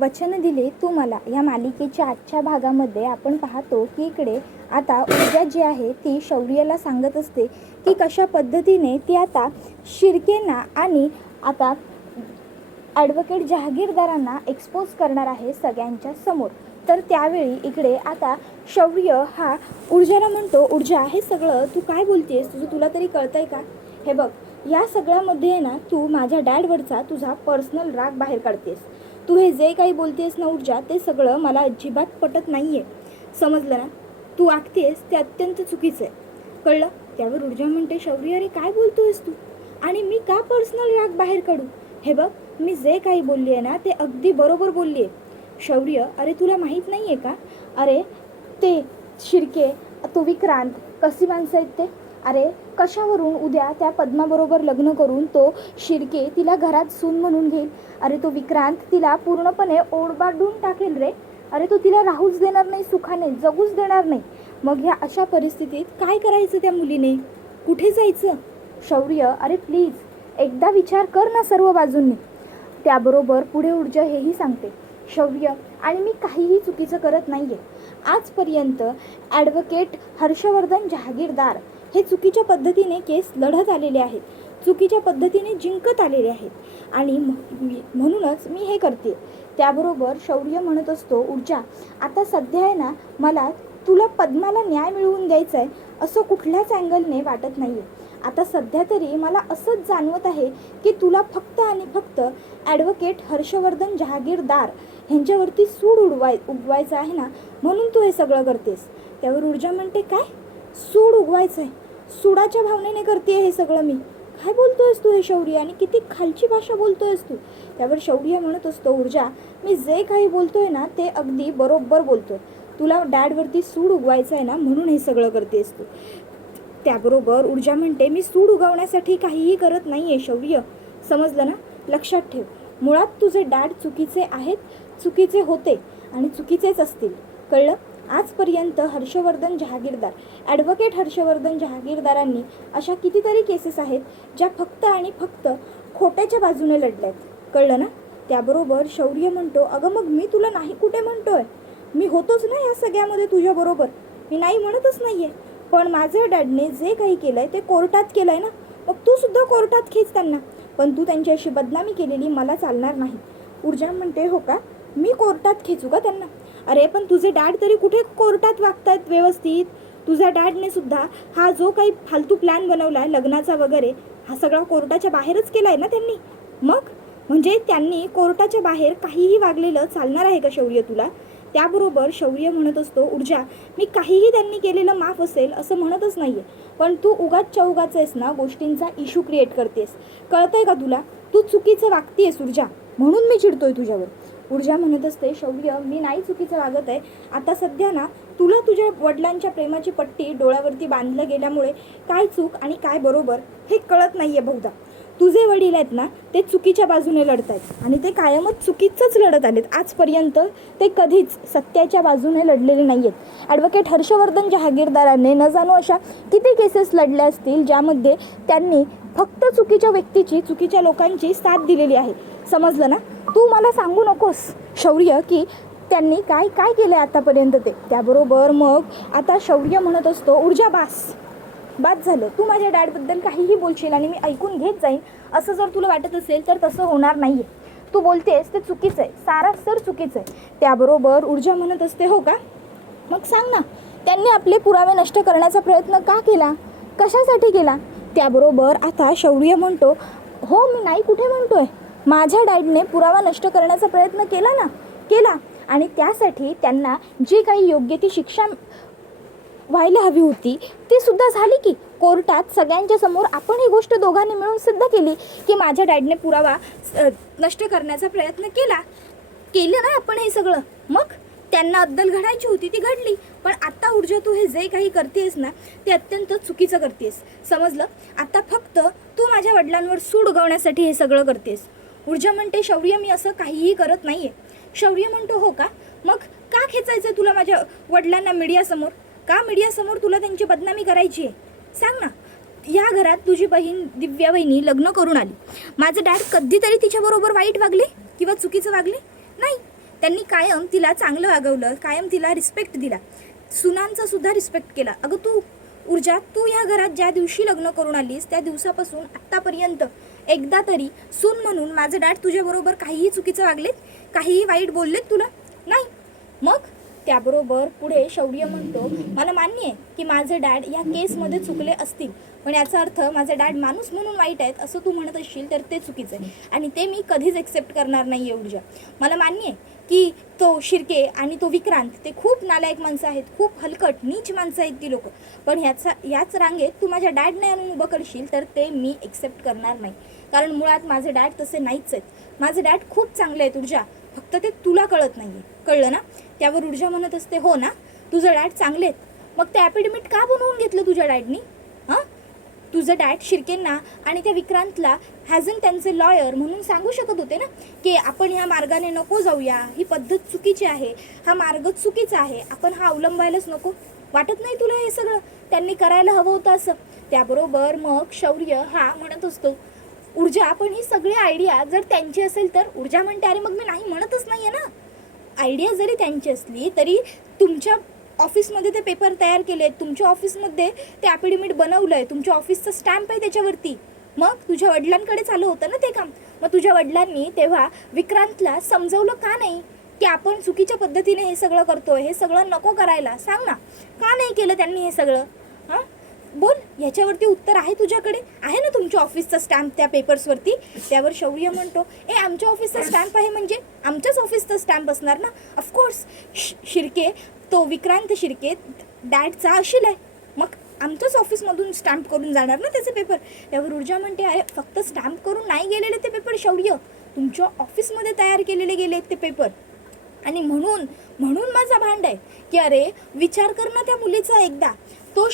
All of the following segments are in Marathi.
वचन दिले तू मला या मालिकेच्या आजच्या भागामध्ये आपण पाहतो की इकडे आता ऊर्जा जी आहे ती शौर्यला सांगत असते की कशा पद्धतीने ती आता शिर्केंना आणि आता ॲडव्होकेट जहागीरदारांना एक्सपोज करणार आहे सगळ्यांच्या समोर. तर त्यावेळी इकडे आता शौर्य हा ऊर्जाला म्हणतो, ऊर्जा हे सगळं तू काय बोलतेस, तुला तरी कळतंय का? हे बघ, या सगळ्यामध्ये आहे ना तू माझ्या डॅडवरचा तुझा पर्सनल राग बाहेर काढतेस. तू हे जे काही बोलतेस ना ऊर्जा, ते सगळं मला अजिबात पटत नाही आहे. समजलं ना? तू वागतेस ते अत्यंत चुकीचं आहे, कळलं? त्यावर ऊर्जा म्हणते, शौर्य अरे काय बोलतोयस तू, आणि मी का पर्सनल राग बाहेर काढू? हे बघ, मी जे काही बोलली आहे ना ते अगदी बरोबर बोलली आहे. शौर्य अरे तुला माहीत नाही आहे का? अरे ते शिर्के, तो विक्रांत कशी माणसं आहेत ते. अरे कशावरून उद्या त्या पद्माबरोबर लग्न करून तो शिर्के तिला घरात सून म्हणून घेईल. अरे तो विक्रांत तिला पूर्णपणे ओढबाडून टाकेल रे. अरे तो तिला राहूच देणार नाही, सुखाने जगूच देणार नाही. मग ह्या अशा परिस्थितीत काय करायचं त्या मुलीने? कुठे जायचं? शौर्य अरे प्लीज एकदा विचार कर ना सर्व बाजूंनी. त्याबरोबर पुढे ऊर्जा हेही सांगते, शौर्य आणि मी काहीही चुकीचं करत नाही आहे. आजपर्यंत ॲडव्होकेट हर्षवर्धन जहागीरदार हे चुकीच्या पद्धतीने केस लढत आलेले आहेत, चुकीच्या पद्धतीने जिंकत आलेले आहेत, आणि म्हणूनच मी हे करते. त्याबरोबर शौर्य म्हणत असतो, ऊर्जा आता सध्या आहे ना मला तुला पद्माला न्याय मिळवून द्यायचा आहे असं कुठल्याच अँगलने वाटत नाही आहे. आता सध्या तरी मला असंच जाणवत आहे की तुला फक्त आणि फक्त ॲडव्होकेट हर्षवर्धन जहागीरदार ह्यांच्यावरती सूड उगवायचं आहे ना, म्हणून तू हे सगळं करतेस. त्यावर ऊर्जा म्हणते, काय सूड उगवायचं आहे? सुडाच्या भावनेने करते हे सगळं मी? काय बोलतोयस तू हे शौर्य, आणि किती खालची भाषा बोलतोयस तू? त्यावर शौर्य म्हणत असतो, ऊर्जा मी जे काही बोलतोय ना ते अगदी बरोबर बोलतोय. तुला डॅडवरती सूड उगवायचं आहे ना, म्हणून हे सगळं करतेस तू. त्याबरोबर ऊर्जा म्हणते, मी सूड उगवण्यासाठी काहीही करत नाही आहे शौर्य, समजलं ना? लक्षात ठेव, मुळात तुझे डॅड चुकीचे आहेत, चुकीचे होते आणि चुकीचेच असतील, कळलं? आजपर्यंत हर्षवर्धन जहागीरदार, ॲडव्होकेट हर्षवर्धन जहागीरदारांनी अशा कितीतरी केसेस आहेत ज्या फक्त आणि फक्त खोट्याच्या बाजूने लढल्या आहेत, कळलं ना? त्याबरोबर शौर्य म्हणतो, अगं मग मी तुला नाही कुठे म्हणतोय, मी होतोच ना या सगळ्यामध्ये तुझ्याबरोबर, मी नाही म्हणतच नाही आहे. पण माझ्या डॅडने जे काही केलं आहे ते कोर्टात केलं आहे ना, मग तू सुद्धा कोर्टात खेच त्यांना. पण तू त्यांची अशी बदनामी केलेली मला चालणार नाही. ऊर्जा म्हणते, हो का, मी कोर्टात खेचू का त्यांना? अरे पण तुझे डॅड तरी कुठे कोर्टात वागतायत व्यवस्थित? तुझ्या डॅडने सुद्धा हा जो काही फालतू प्लॅन बनवला आहे लग्नाचा वगैरे, हा सगळा कोर्टाच्या बाहेरच केला आहे ना त्यांनी. मग म्हणजे त्यांनी कोर्टाच्या बाहेर काहीही वागलेलं चालणार आहे का शौर्य तुला? त्याबरोबर शौर्य म्हणत असतो, ऊर्जा मी काहीही त्यांनी केलेलं माफ असेल असं म्हणतच नाही आहे, पण तू उगाचच्या उगाच आहेस ना गोष्टींचा इश्यू क्रिएट करतेस, कळतंय का तुला? तू चुकीचं वागतेस ऊर्जा, म्हणून मी चिडतोय तुझ्यावर. ऊर्जा म्हणत असते, शौर्य मी नाही चुकीचं वागत आहे. आता सध्या ना तुला तुझ्या वडिलांच्या प्रेमाची पट्टी डोळ्यावरती बांधलं गेल्यामुळे काय चूक आणि काय बरोबर हे कळत नाही आहे बहुधा. तुझे वडील आहेत ना ते चुकीच्या बाजूने लढत आहेत आणि ते कायमच चुकीचंच लढत आलेत. आजपर्यंत ते कधीच सत्याच्या बाजूने लढलेले नाही आहेत. ॲडव्होकेट हर्षवर्धन जहागीरदारांनी न जाणू अशा किती केसेस लढल्या असतील ज्यामध्ये त्यांनी फक्त चुकीच्या व्यक्तीची, चुकीच्या लोकांची साथ दिलेली आहे, समजलं ना? तू मला सांगू नकोस शौर्य की त्यांनी काय काय केलं आहे आतापर्यंत ते. त्याबरोबर मग आता शौर्य म्हणत असतो, ऊर्जा बाद झालं, तू माझ्या डॅडबद्दल काहीही बोलशील आणि मी ऐकून घेत जाईन असं जर तुला वाटत असेल तर तसं होणार नाही आहे. तू बोलतेस ते चुकीचं आहे, सारासर चुकीचं आहे. त्याबरोबर ऊर्जा म्हणत असते, हो का, मग सांग ना त्यांनी आपले पुरावे नष्ट करण्याचा प्रयत्न का केला, कशासाठी केला? त्याबरोबर आता शौर्य म्हणतो, हो मी नाही कुठे म्हणतोय, माझ्या डॅडने पुरावा नष्ट करण्याचा प्रयत्न केला ना, केला, आणि त्यासाठी त्यांना जी काही योग्य ती शिक्षा व्हायला हवी होती ती सुद्धा झाली की कोर्टात सगळ्यांच्या समोर आपण ही गोष्ट दोघांनी मिळून सिद्ध केली की माझ्या डॅडने पुरावा नष्ट करण्याचा प्रयत्न केलं ना आपण हे सगळं. मग त्यांना अद्दल घडायची होती ती घडली, पण आत्ता ऊर्जा तू हे जे काही करतेस ना ते अत्यंत चुकीचं करतेस, समजलं? आता फक्त तू माझ्या वडिलांवर सूड उगवण्यासाठी हे सगळं करतेस. ऊर्जा म्हणते, शौर्य मी असं काहीही करत नाही आहे. शौर्य म्हणतो, हो का, मग का खेचायचं तुला माझ्या वडिलांना मीडियासमोर? का मीडियासमोर तुला त्यांची बदनामी करायची आहे? सांग ना. या घरात तुझी बहीण दिव्या वहिनी लग्न करून आली, माझं डॅड कधीतरी तिच्याबरोबर वाईट वागले किंवा चुकीचं वागले? नाही. त्यांनी कायम तिला चांगलं वागवलं, कायम तिला रिस्पेक्ट दिला, सुनांचा सुद्धा रिस्पेक्ट केला. अगं तू ऊर्जा, तू ह्या घरात ज्या दिवशी लग्न करून आलीस त्या दिवसापासून आत्तापर्यंत एकदा तरी सून म्हणून माझे डॅड तुझ्याबरोबर काहीही चुकीचं वागलेत, काहीही वाईट बोललेत तुला? नाही. मग त्याबरोबर पुढे शौर्य म्हणतो, मला मान्य आहे की माझे डॅड या केसमध्ये चुकले असतील, पण याचा अर्थ माझे डॅड माणूस म्हणून वाईट आहेत असं तू म्हणत असशील तर ते चुकीचं आहे आणि ते मी कधीच एक्सेप्ट करणार नाही आहे ऊर्जा. मला मान्य आहे की तो शिर्के आणि तो विक्रांत ते खूप नालायक माणसं आहेत, खूप हलकट नीच माणसं आहेत ती लोक, पण याच रांगेत तू माझ्या डॅडने आणून उभं करशील तर ते मी एक्सेप्ट करणार नाही. कारण मुळात माझे डॅड तसे नाहीच आहेत. माझे डॅड खूप चांगले आहेत ऊर्जा, फक्त ते तुला कळत नाही आहे, कळलं ना? त्यावर ऊर्जा म्हणत असते, हो ना, तुझं डॅड चांगले आहेत, मग ते ॲफिडेविट का बनवून घेतलं तुझ्या डॅडनी? हां, तुझं डॅड शिर्केंना आणि त्या विक्रांतला हॅझन त्यांचे लॉयर म्हणून सांगू शकत होते ना की आपण ह्या मार्गाने नको जाऊया, ही पद्धत चुकीची आहे, हा मार्ग चुकीचा आहे, आपण हा अवलंबायलाच नको. वाटत नाही तुला हे सगळं त्यांनी करायला हवं होतं असं? त्याबरोबर मग शौर्य हा म्हणत असतो, ऊर्जा पण ही सगळी आयडिया जर त्यांची असेल तर? ऊर्जा म्हणते, अरे मग मी नाही म्हणतच नाही आहे ना, आयडिया जरी त्यांची असली तरी तुमच्या ऑफिसमध्ये ते पेपर तयार केले, तुमच्या ऑफिसमध्ये ते ॲफिडेविट बनवलं आहे, तुमच्या ऑफिसचा स्टॅम्प आहे त्याच्यावरती, मग तुझ्या वडिलांकडेच आलं होतं ना ते काम. मग तुझ्या वडिलांनी तेव्हा विक्रांतला समजवलं का नाही की आपण चुकीच्या पद्धतीने हे सगळं करतोय, हे सगळं नको करायला? सांग ना, का नाही केलं त्यांनी हे सगळं? हां, बोल, ह्याच्यावरती उत्तर आहे तुझ्याकडे? आहे ना तुमच्या ऑफिसचा स्टॅम्प त्या पेपर्सवरती? त्यावर शौर्य म्हणतो, आमच्या ऑफिसचा स्टॅम्प आहे म्हणजे आमच्याच ऑफिसचा स्टॅम्प असणार ना, ऑफकोर्स. शिर्के, तो विक्रांत शिर्के डॅडचा अशील आहे, मग आमच्याच ऑफिसमधून स्टॅम्प करून जाणार ना त्याचे पेपर. त्यावर ऊर्जा म्हणते, अरे फक्त स्टॅम्प करून नाही गेलेले ते पेपर शौर्य, तुमच्या ऑफिसमध्ये तयार केलेले गेले ते पेपर. आणि म्हणून माझा भांड आहे की अरे विचार कर ना त्या मुलीचा एकदा, तो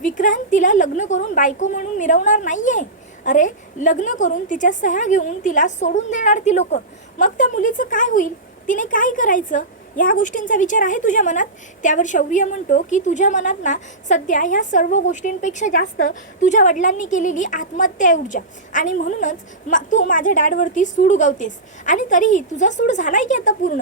विक्रांत तिला लग्न करून बायको म्हणून मिरवणार नाही आहे. अरे लग्न करून तिच्या सह्या घेऊन तिला सोडून देणार ती लोक, मग त्या मुलीचं काय होईल, तिने काय करायचं, ह्या गोष्टींचा विचार आहे तुझ्या मनात? त्यावर शौर्य म्हणतो की तुझ्या मनात ना सध्या ह्या सर्व गोष्टींपेक्षा जास्त तुझ्या वडिलांनी केलेली आत्महत्या आहे ऊर्जा, आणि म्हणूनच तू माझ्या डॅडवरती सूड उगवतेस. आणि तरीही तुझा सूड झालाय की आता पूर्ण.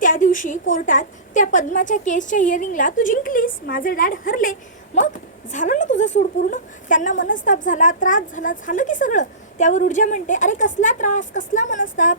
त्या दिवशी कोर्टात त्या पद्माच्या केसच्या हिअरिंगला तू जिंकलीस, माझे डॅड हरले, मग झालं ना तुझं सूड पूर्ण. त्यांना मनस्ताप झाला, त्रास झाला, झालं की सगळं. त्यावर ऊर्जा म्हणते, अरे कसला त्रास, कसला मनस्ताप,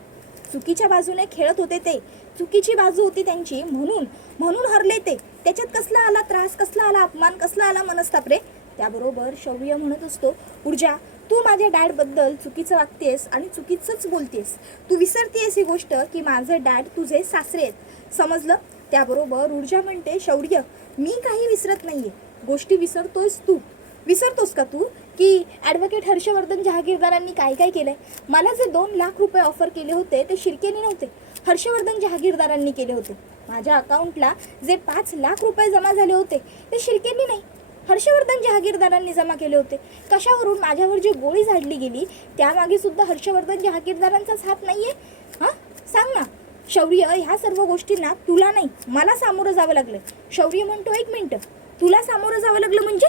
चुकीच्या बाजूने खेळत होते ते, चुकीची बाजू होती त्यांची, म्हणून हरले ते, त्याच्यात कसला आला त्रास, कसला आला अपमान, कसला आला मनस्ताप रे? त्याबरोबर शौर्य म्हणत असतो, ऊर्जा तू माझ्या डॅडबद्दल चुकीचं वागतेस आणि चुकीचंच बोलतेस, तू विसरतेस ही गोष्ट की माझे डॅड तुझे सासरे आहेत, समजलं? त्याबरोबर ऊर्जा म्हणते, शौर्य मी काही विसरत नाहीये, गोष्टी विसरतोस का तू की ॲडव्होकेट हर्षवर्धन जहागीरदारांनी काय काय केलंय? मला जे 2 लाख रुपये ऑफर केले होते ते शिर्केने नव्हते, हर्षवर्धन जहागीरदारांनी केले होते. माझ्या अकाउंटला जे 5 लाख रुपये जमा झाले होते ते शिर्केंनी नाही, हर्षवर्धन जहागीरदारांनी जमा केले होते. कशावरून? माझ्यावर जी गोळी झाडली गेली त्यामागे सुद्धा हर्षवर्धन जहागीरदारांचाच हात नाहीये? हां, सांग ना शौर्य, ह्या सर्व गोष्टींना तुला नाही मला सामोरं जावं लागलं. शौर्य म्हणतो, 1 मिनिट, तुला सामोरं जावं लागलं म्हणजे?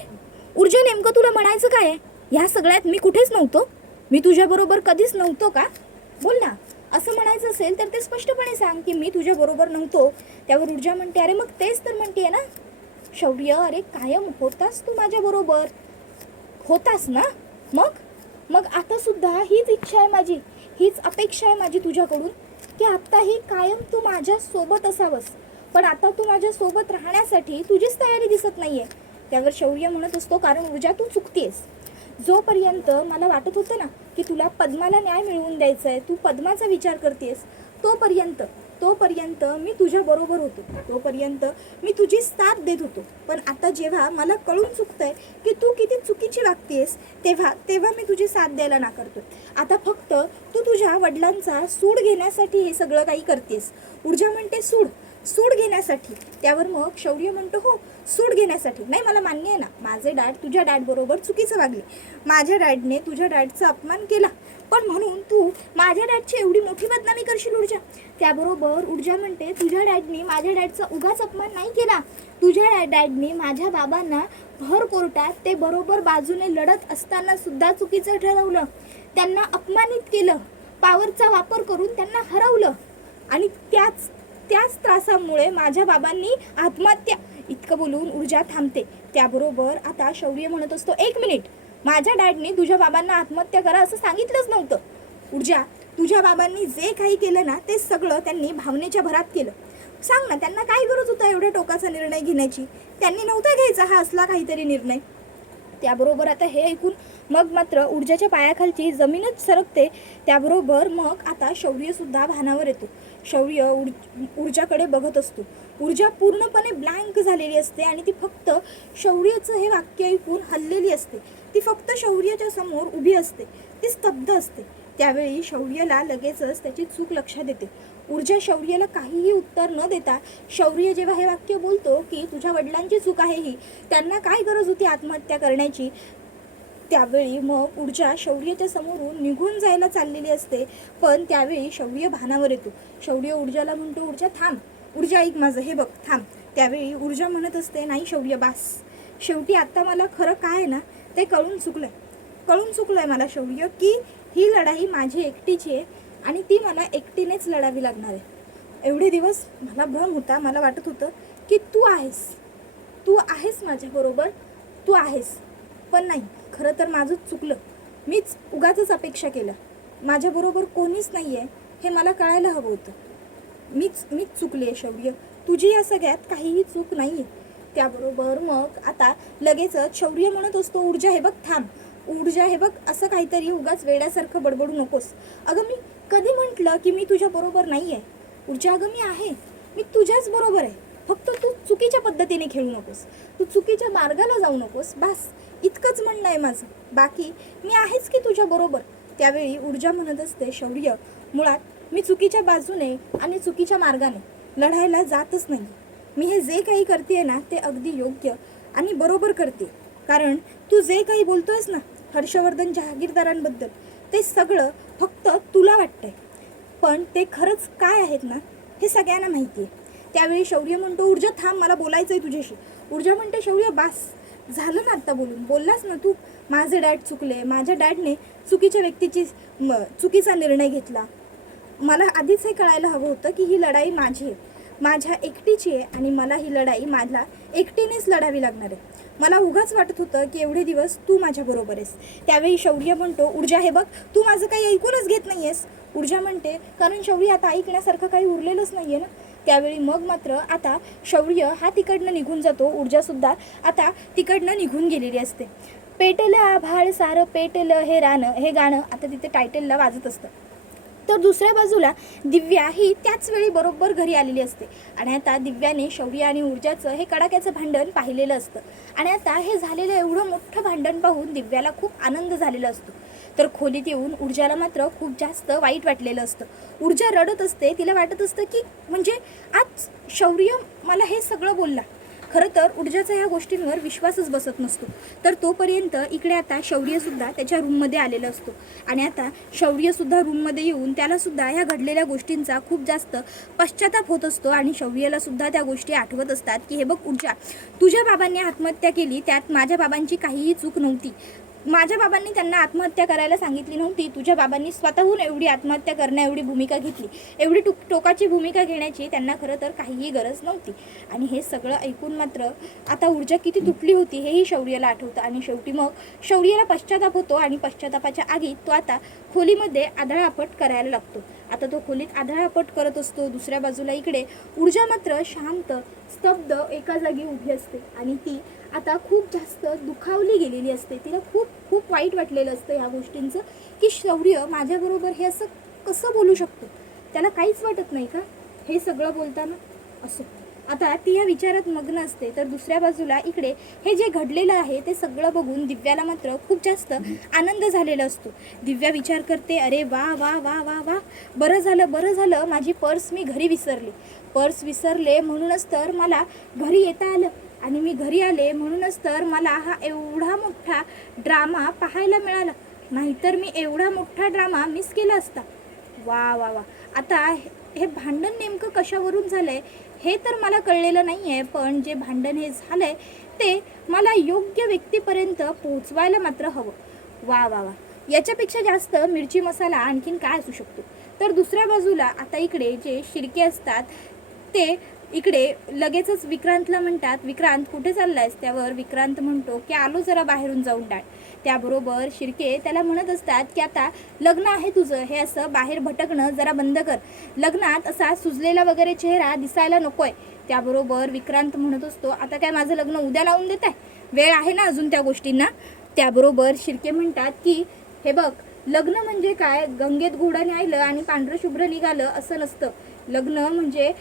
ऊर्जा नेमकं तुला म्हणायचं काय आहे? ह्या सगळ्यात मी कुठेच नव्हतो, मी तुझ्याबरोबर कधीच नव्हतो का? बोल ना, असं म्हणायचं असेल तर ते स्पष्टपणे सांग की मी तुझ्याबरोबर नव्हतो. त्यावर ऊर्जा म्हणते, अरे मग तेच तर म्हणते ना शौर्य, अरे कायम होतास तू माझ्याबरोबर, होतास ना, मग आता सुद्धा हीच इच्छा आहे माझी, हीच अपेक्षा आहे माझी तुझ्याकडून की आत्ताही कायम तू माझ्या सोबत असावंस, पण आता तू माझ्या सोबत राहण्यासाठी तुझीच तयारी दिसत नाहीये. त्यावर शौर्य म्हणत असतो, कारण ऊर्जा तू चुकतेस. जोपर्यंत मला वाटत होतं ना की तुला पद्माला न्याय मिळवून द्यायचा आहे, तू पद्माचा विचार करतेस, तोपर्यंत मी तुझ्याबरोबर होतो, तोपर्यंत मी तुझी साथ देत होतो. पण आता जेव्हा मला कळून चुकतंय की तू किती चुकीची वागतेस, तेव्हा मी तुझी साथ द्यायला नाकारतोय. आता फक्त तू तुझ्या वडिलांचा सूड घेण्यासाठी हे सगळं काही करतेस. ऊर्जा म्हणते, सूड घेण्यासाठी. त्यावर मग शौर्य म्हणतो, हो सूड घेण्यासाठी. नाही, मला मान्य आहे ना, माझे डॅड तुझ्या डॅडबरोबर चुकीचं वागले, माझ्या डॅडने तुझ्या डॅडचा अपमान केला, पण म्हणून तू माझ्या डॅडची एवढी मोठी बदनामी करशील ऊर्जा? त्याबरोबर ऊर्जा म्हणते, तुझ्या डॅडने माझ्या डॅडचा उगाच अपमान नाही केला, तुझ्या डॅडने माझ्या बाबांना भर कोर्टात ते बरोबर बाजूने लढत असताना सुद्धा चुकीचं ठरवलं, त्यांना अपमानित केलं, पॉवरचा वापर करून त्यांना हरवलं, आणि त्याच त्रासामुळे माझ्या बाबांनी आत्महत्या, इतकं बोलून ऊर्जा थांबते. त्याबरोबर आता शौर्य म्हणत असतो, 1 मिनिट, माझ्या डॅडनी तुझ्या बाबांना आत्महत्या करा असं सांगितलंच नव्हतं. ऊर्जा, तुझ्या बाबांनी जे काही केलं ना ते सगळं त्यांनी भावनेच्या भरात केलं. सांग ना, त्यांना काय गरज होता एवढ्या टोकाचा निर्णय घेण्याची? त्यांनी नव्हता घ्यायचा हा असला काहीतरी निर्णय. त्याबरोबर आता हे ऐकून मग मात्र ऊर्जाच्या पायाखालची जमीनच सरकते. त्याबरोबर मग आता शौर्यसुद्धा भानावर येतो. शौर्य ऊर्जाकडे बघत असतो. ऊर्जा पूर्णपणे ब्लँक झालेली असते आणि ती फक्त शौर्याचं हे वाक्य ऐकून हललेली असते. ती फक्त शौर्याच्या समोर उभी असते. ती स्तब्ध असते. त्यावेळी शौर्यला लगेचच त्याची चूक लक्षात येते. ऊर्जा शौर्याला काहीही उत्तर न देता शौर्य जेव्हा हे वाक्य बोलतो की तुझ्या वडिलांची चूक आहे ही, त्यांना काय गरज होती आत्महत्या करण्याची, त्यावेळी मग ऊर्जा शौर्याच्या समोरून निघून जायला चाललेली असते. पण त्यावेळी शौर्य भानावर येतो. शौर्य ऊर्जाला म्हणतो, ऊर्जा थांब, ऊर्जा ऐक माझं, हे बघ थांब. त्यावेळी ऊर्जा म्हणत असते, नाही शौर्य बास, शेवटी आत्ता मला खरं काय आहे ना ते कळून चुकलंय मला शौर्य, की ही लढाई माझी एकटीची आहे आणि ती मला एकटीनेच लढावी लागणार आहे. एवढे दिवस मला भ्रम होता, मला वाटत होतं की तू आहेस माझ्याबरोबर, तू आहेस, पण नाही, खरं तर माझं चुकलं. मीच उगाचच अपेक्षा केलं. माझ्याबरोबर कोणीच नाही आहे हे मला कळायला हवं होतं. मीच चुकली आहे शौर्य, तुझी या सगळ्यात काहीही चूक नाही आहे. त्याबरोबर मग आता लगेचच शौर्य म्हणत असतो, ऊर्जा हे बघ थांब, ऊर्जा हे बघ, असं काहीतरी उगाच वेड्यासारखं बडबडू नकोस. अगं मी कधी म्हटलं की मी तुझ्या बरोबर नाही आहे? ऊर्जा, अगं मी आहे, मी तुझ्याच बरोबर आहे. फक्त तू चुकीच्या पद्धतीने खेळू नकोस, तू चुकीच्या मार्गाला जाऊ नकोस, बस इतकंच म्हणणं आहे माझं. बाकी मी आहेच की तुझ्या बरोबर. त्यावेळी ऊर्जा म्हणत असते, शौर्य, मुळात मी चुकीच्या बाजूने आणि चुकीच्या मार्गाने लढायला जातच नाही. मी हे जे काही करते ना ते अगदी योग्य आणि बरोबर करते. कारण तू जे काही बोलतोयस ना हर्षवर्धन जहागीरदारांबद्दल, ते सगळं फक्त तुला वाटतंय, पण ते खरंच काय आहेत ना हे सगळ्यांना माहिती आहे. त्यावेळी शौर्य म्हणतो, ऊर्जा थांब, मला बोलायचं आहे तुझ्याशी. ऊर्जा म्हणते, शौर्य बास, झालं ना आत्ता बोलून, बोललास ना तू, माझे डॅड चुकले, माझ्या डॅडने चुकीच्या व्यक्तीची चुकीचा निर्णय घेतला. मला आधीच हे कळायला हवं होतं की ही लढाई माझी आहे, माझ्या एकटीची आहे आणि मला ही लढाई माझ्या एकटीनेच लढावी लागणार आहे. मला उगाच वाटत होतं की एवढे दिवस तू माझ्याबरोबर आहेस. त्यावेळी शौर्य म्हणतो, ऊर्जा हे बघ, तू माझं काही ऐकूनच घेत नाही आहेस. ऊर्जा म्हणते, कारण शौर्य आता ऐकण्यासारखं काही उरलेलंच नाही आहे ना. त्यावेळी मग मात्र आता शौर्य हा तिकडनं निघून जातो. ऊर्जासुद्धा आता तिकडनं निघून गेलेली असते. पेटलं आभाळ सारं पेटलं हे रानं, हे गाणं आता तिथे टायटलला वाजत असतं. तर दुसऱ्या बाजूला दिव्या ही त्याच वेळी बरोबर घरी आलेली असते आणि आता दिव्याने शौर्य आणि ऊर्जाचं हे कडाक्याचं भांडण पाहिलेलं असतं आणि आता हे झालेलं एवढं मोठं भांडण पाहून दिव्याला खूप आनंद झालेला असतो. तर खोलीत येऊन ऊर्जाला मात्र खूप जास्त वाईट वाटलेलं असतं. ऊर्जा रडत असते. तिला वाटत असतं की म्हणजे आज शौर्य मला हे सगळं बोलला. खरं तर ऊर्जाचा ह्या गोष्टींवर विश्वासच बसत नसतो. तर तोपर्यंत इकडे आता शौर्यसुद्धा त्याच्या रूममध्ये आलेला असतो आणि आता शौर्यसुद्धा रूममध्ये येऊन त्यालासुद्धा ह्या घडलेल्या गोष्टींचा खूप जास्त पश्चाताप होत असतो आणि शौर्यालासुद्धा त्या गोष्टी आठवत असतात की हे बघ ऊर्जा, तुझ्या बाबांनी आत्महत्या केली, त्यात माझ्या बाबांची काहीही चूक नव्हती. माझ्या बाबांनी त्यांना आत्महत्या करायला सांगितली नव्हती. तुझ्या बाबांनी स्वतःहून एवढी आत्महत्या करण्या एवढी भूमिका घेतली. एवढी टोकाची भूमिका घेण्याची त्यांना खरं तर काहीही गरज नव्हती. आणि हे सगळं ऐकून मात्र आता ऊर्जा किती तुटली होती हेही शौर्याला आठवतं आणि शेवटी मग शौर्याला पश्चाताप होतो आणि पश्चातापाच्या आगीत तो आता खोलीमध्ये आदळआपट करायला लागतो. आता तो खोलीत आदळआपट करत असतो. दुसऱ्या बाजूला इकडे ऊर्जा मात्र शांत स्तब्ध एका जागी उभी असते आणि ती आता खूप जास्त दुखावली गेलेली असते. तिला खूप खूप वाईट वाटलेलं असतं ह्या गोष्टींचं की शौर्य माझ्याबरोबर हे असं कसं बोलू शकतो, त्याला काहीच वाटत नाही का हे सगळं बोलताना. असो, आता ती या विचारात मग्न असते. तर दुसऱ्या बाजूला इकडे हे जे घडलेलं आहे ते सगळं बघून दिव्याला मात्र खूप जास्त आनंद झालेला असतो. दिव्या विचार करते, अरे वा वा वा वा वा, बरं झालं माझी पर्स मी घरी विसरले म्हणूनच तर मला घरी येता आलं आणि मी घरी आले म्हणूनच तर मला हा एवढा मोठा ड्रामा पाहायला मिळाला, नाहीतर मी एवढा मोठा ड्रामा मिस केला असता. वा वा वा. आता हे भांडण नेमकं कशावरून झालं आहे हे तर मला कळलेलं नाही आहे, पण जे भांडण हे झालं आहे ते मला योग्य व्यक्तीपर्यंत पोहोचवायला मात्र हवं. वा वा वा. याच्यापेक्षा जास्त मिरची मसाला आणखीन काय असू शकतो. तर दुसऱ्या बाजूला आता इकडे जे शिर्के असतात ते इकडे लगेचच विक्रांतला म्हणतात, विक्रांत कुठे चाललायस? त्यावर विक्रांत म्हणतो की आलो जरा बाहेरून जाऊन डाळ. त्याबरोबर शिर्के त्याला म्हणत असतात की आता लग्न आहे तुझं, हे असं बाहेर भटकणं जरा बंद कर, लग्नात असा सुजलेला वगैरे चेहरा दिसायला नकोय. त्याबरोबर विक्रांत म्हणत असतो, आता काय माझं लग्न उद्या लावून देत आहे, वेळ आहे ना अजून त्या गोष्टींना. त्याबरोबर शिर्के म्हणतात की हे बघ, लग्न म्हणजे काय गंगेत घोडा न्यायलं आणि पांढरं शुभ्र निघालं असं नसतं. लग्न म्हणजे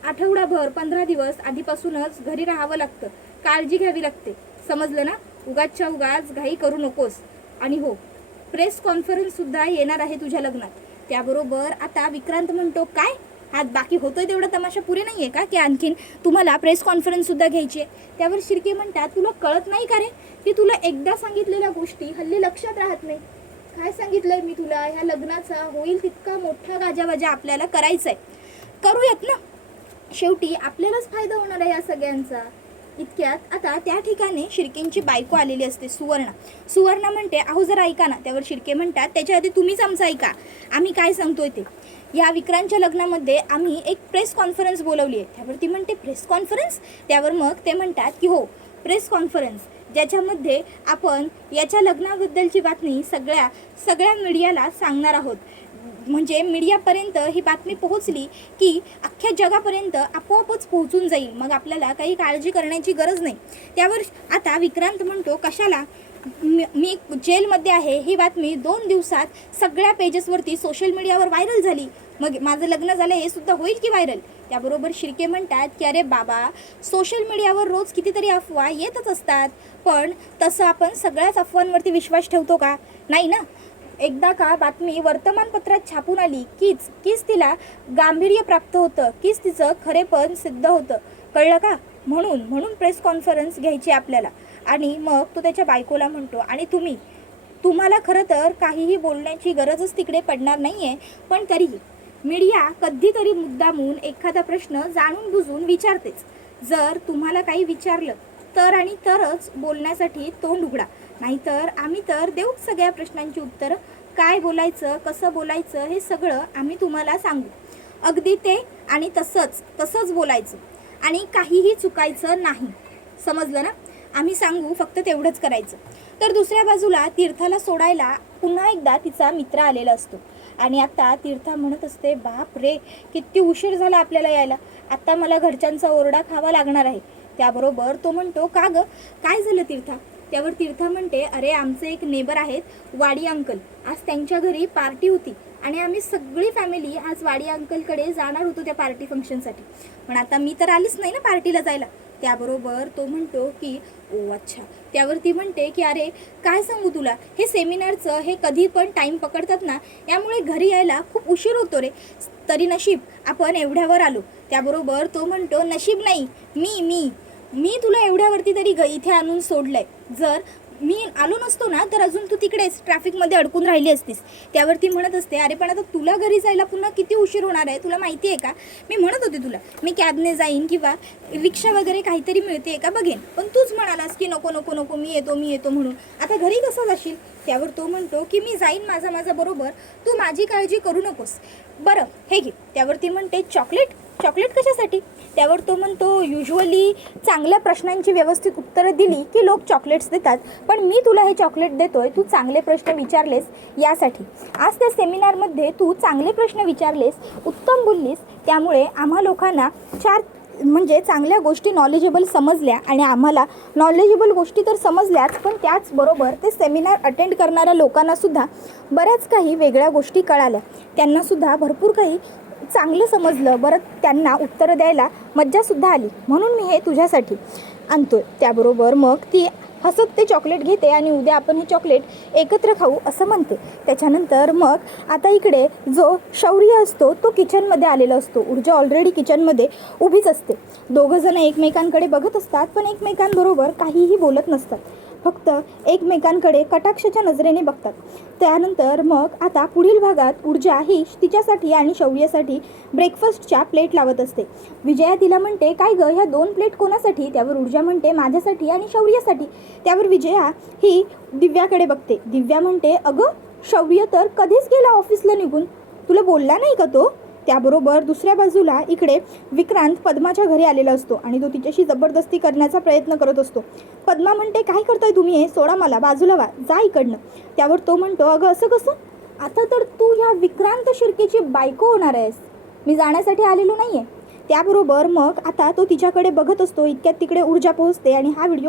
आठवडाभर 15 दिवस आधीपासूनच घरी राहावं लागतं, काळजी घ्यावी लागते, समजलं ना? उगाचच्या उगाच घाई करू नकोस. आणि हो, प्रेस कॉन्फरन्स सुद्धा येणार आहे तुझ्या लग्नात. त्याबरोबर आता विक्रांत म्हणतो, काय हात बाकी होतोय तेवढा तमाशा पुरे नाही आहे का, की आणखीन तुम्हाला प्रेस कॉन्फरन्स सुद्धा घ्यायची आहे? त्यावर शिर्के म्हणतात, तुला कळत नाही का रे की तुला एकदा सांगितलेल्या गोष्टी हल्ली लक्षात राहत नाही? काय सांगितलंय मी तुला? ह्या लग्नाचा होईल तितका मोठा गाजावाजा आपल्याला करायचा आहे, करूयात ना, शेवटी आपल्यालाच फायदा होणार आहे या सगळ्यांचा. इतक्यात आता त्या ठिकाणी शिर्केंची बायको आलेली असते, सुवर्णा म्हणते, अहो जरा ऐका ना. त्यावर शिर्के म्हणतात, त्याच्या आधी तुम्हीच आमचं ऐका, आम्ही काय सांगतोय ते. या विक्रांतच्या लग्नामध्ये आम्ही एक प्रेस कॉन्फरन्स बोलवली आहे. त्यावर ती म्हणते, प्रेस कॉन्फरन्स? त्यावर मग ते म्हणतात की हो, प्रेस कॉन्फरन्स, ज्याच्यामध्ये आपण याच्या लग्नाबद्दलची बातमी सगळ्या मीडियाला सांगणार आहोत. म्हणजे मीडियापर्यंत ही बातमी पोहोचली की अख्ख्या जगापर्यंत आपोआपच पोहोचून जाईल, मग आपल्याला काही काळजी करण्याची गरज नाही. त्यावर आता विक्रांत म्हणतो, कशाला, मी जेलमध्ये आहे, ही बातमी 2 दिवसात सगळ्या पेजेसवरती सोशल मीडियावर व्हायरल झाली, मग माझं लग्न झालं हे सुद्धा होईल की व्हायरल? त्याबरोबर शिर्के म्हणतात की अरे बाबा, सोशल मीडियावर रोज कितीतरी अफवा येतच असतात, पण तसं आपण सगळ्याच अफवांवरती विश्वास ठेवतो का? नाही ना. एकदा का बातमी वर्तमानपत्रात छापून आली कीच तिला गांभीर्य प्राप्त होतं, कीच तिचं खरेपण सिद्ध होतं, कळलं का? म्हणून प्रेस कॉन्फरन्स घ्यायची आपल्याला. आणि मग तो त्याच्या बायकोला म्हणतो, आणि तुम्हाला खरं तर काहीही बोलण्याची गरजच तिकडे पडणार नाही आहे, पण तरीही मीडिया कधीतरी मुद्दामून एखादा प्रश्न जाणून बुजून विचारतेच. जर तुम्हाला काही विचारलं तर आणि तरच बोलण्यासाठी तोंड उघडा, नाहीतर आम्ही तर देऊ सगळ्या प्रश्नांची उत्तरं. काय बोलायचं, कसं बोलायचं हे सगळं आम्ही तुम्हाला सांगू. अगदी ते आणि तसंच बोलायचं आणि काहीही चुकायचं नाही, समजलं ना? आम्ही सांगू फक्त तेवढंच करायचं. तर दुसऱ्या बाजूला तीर्थाला सोडायला पुन्हा एकदा तिचा मित्र आलेला असतो आणि आता तीर्था म्हणत असते, बाप रे, किती उशीर झाला आपल्याला यायला, आता मला घरच्यांचा ओरडा खावा लागणार आहे. त्याबरोबर तो म्हणतो, का गं, काय झालं तीर्था? त्यावर तीर्था म्हणते, अरे आमचे एक नेबर आहेत वाडी अंकल, आज त्यांच्या घरी पार्टी होती आणि आम्ही सगळी फॅमिली आज वाडी अंकलकडे जाणार होतो त्या पार्टी फंक्शनसाठी, पण आता मी तर आलीच नाही ना पार्टीला जायला. त्याबरोबर तो म्हणतो की ओ अच्छा. त्यावर ती म्हणते की अरे काय सांगू तुला, हे सेमिनारचं हे कधी पण टाईम पकडतात ना, यामुळे घरी यायला खूप उशीर होतो रे, तरी नशीब आपण एवढ्यावर आलो. त्याबरोबर तो म्हणतो, नशीब नाही, मी तुला एवढ्यावरती तरी इथे आणून सोडलंय, जर मी आलो नसतो ना तर अजून तू तिकडेच ट्रॅफिकमध्ये अडकून राहिली असतीस. त्यावरती म्हणत असते, अरे पण आता तुला घरी जायला पुन्हा किती उशीर होणार आहे तुला माहिती आहे का? मी म्हणत होते तुला मी कॅबने जाईन किंवा रिक्षा वगैरे काहीतरी मिळते का बघेन, पण तूच म्हणालास की नको नको नको मी येतो म्हणून. आता घरी कसं जाशील? त्यावर तो म्हणतो की मी जाईन माझा बरोबर, तू माझी काळजी करू नकोस. बरं हे घे. त्यावरती म्हणते, चॉकलेट कशासाठी? त्यावर तो म्हणतो, युजली चांगल्या प्रश्नांची व्यवस्थित उत्तरं दिली की लोक चॉकलेट्स देतात, पण मी तुला हे चॉकलेट देतोय तू चांगले प्रश्न विचारलेस यासाठी. आज त्या सेमिनारमध्ये तू चांगले प्रश्न विचारलेस, उत्तम बोललीस, त्यामुळे आम्हा लोकांना 4 म्हणजे चांगल्या गोष्टी नॉलेजेबल समजल्या आणि आम्हाला नॉलेजेबल गोष्टी तर समजल्याच, पण त्याचबरोबर ते सेमिनार अटेंड करणाऱ्या लोकांनासुद्धा बऱ्याच काही वेगळ्या गोष्टी कळाल्या, त्यांनासुद्धा भरपूर काही चांगलं समजलं. बरं त्यांना उत्तरं द्यायला मज्जासुद्धा आली, म्हणून मी हे तुझ्यासाठी आणतोय. त्याबरोबर मग ती हसत ते चॉकलेट घेते आणि उद्या आपण हे चॉकलेट एकत्र खाऊ असं म्हणते. त्याच्यानंतर मग आता इकडे जो शौर्य असतो तो किचनमध्ये आलेला असतो. ऊर्जा ऑलरेडी किचनमध्ये उभीच असते. दोघंजण एकमेकांकडे बघत असतात, पण एकमेकांबरोबर काहीही बोलत नसतात, फक्त एकमेकांकडे कटाक्षाच्या नजरेने बघतात. त्यानंतर मग आता पुढील भागात ऊर्जा ही तिच्यासाठी आणि शौर्यासाठी ब्रेकफास्टच्या प्लेट लावत असते. विजया तिला म्हणते, काय गं, ह्या 2 प्लेट कोणासाठी? त्यावर ऊर्जा म्हणते, माझ्यासाठी आणि शौर्यासाठी. त्यावर विजया ही दिव्याकडे बघते. दिव्या म्हणते, अगं शौर्य तर कधीच गेला ऑफिसला निघून, तुला बोलला नाही का तो? त्याबरोबर दुसऱ्या बाजूला इकडे विक्रांत पद्माच्या घरी आलेला असतो आणि तो तिच्याशी जबरदस्ती करण्याचा प्रयत्न करत असतो. पद्मा म्हणते, काय करताय तुम्ही, हे सोडा मला, बाजूला व्हा, जा इकडनं. त्यावर तो म्हणतो, अगं असं कसं, आता तर तू ह्या विक्रांत शिर्केची बायको होणार आहेस, मी जाण्यासाठी आलेलो नाही आहे. त्याबरोबर मग आता तो तिच्याकडे बघत असतो. इतक्यात तिकडे ऊर्जा पोहोचते आणि हा व्हिडिओ